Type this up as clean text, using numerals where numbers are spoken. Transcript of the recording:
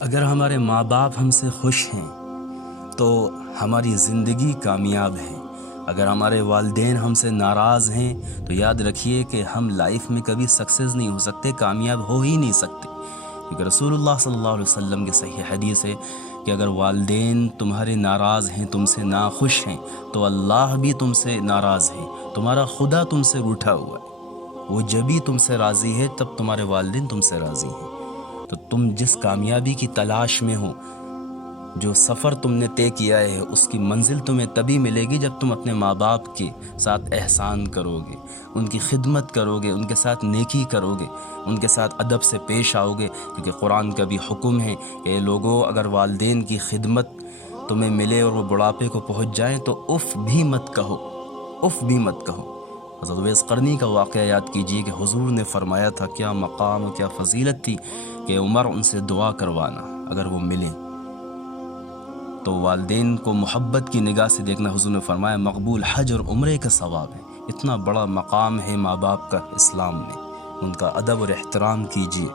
اگر ہمارے ماں باپ ہم سے خوش ہیں تو ہماری زندگی کامیاب ہے۔ اگر ہمارے والدین ہم سے ناراض ہیں تو یاد رکھیے کہ ہم لائف میں کبھی سکسیس نہیں ہو سکتے، کامیاب ہو ہی نہیں سکتے، کیونکہ رسول اللہ صلی اللہ علیہ وسلم کی صحیح حدیث ہے کہ اگر والدین تمہارے ناراض ہیں، تم سے ناخوش ہیں، تو اللہ بھی تم سے ناراض ہے، تمہارا خدا تم سے روٹھا ہوا ہے۔ وہ جبھی تم سے راضی ہے تب تمہارے والدین تم سے راضی ہیں۔ تو تم جس کامیابی کی تلاش میں ہو، جو سفر تم نے طے کیا ہے، اس کی منزل تمہیں تبھی ملے گی جب تم اپنے ماں باپ کے ساتھ احسان کرو گے، ان کی خدمت کرو گے، ان کے ساتھ نیکی کرو گے، ان کے ساتھ ادب سے پیش آؤ گے، کیونکہ قرآن کا بھی حکم ہے کہ لوگوں اگر والدین کی خدمت تمہیں ملے اور وہ بڑھاپے کو پہنچ جائیں تو اف بھی مت کہو، اف بھی مت کہو۔ حضرت اویس قرنی کا واقعہ یاد کیجیے کہ حضور نے فرمایا تھا، کیا مقام و کیا فضیلت تھی کہ عمر ان سے دعا کروانا اگر وہ ملیں تو والدین کو محبت کی نگاہ سے دیکھنا۔ حضور نے فرمایا مقبول حج اور عمرے کا ثواب ہے۔ اتنا بڑا مقام ہے ماں باپ کا اسلام میں، ان کا ادب اور احترام کیجیے۔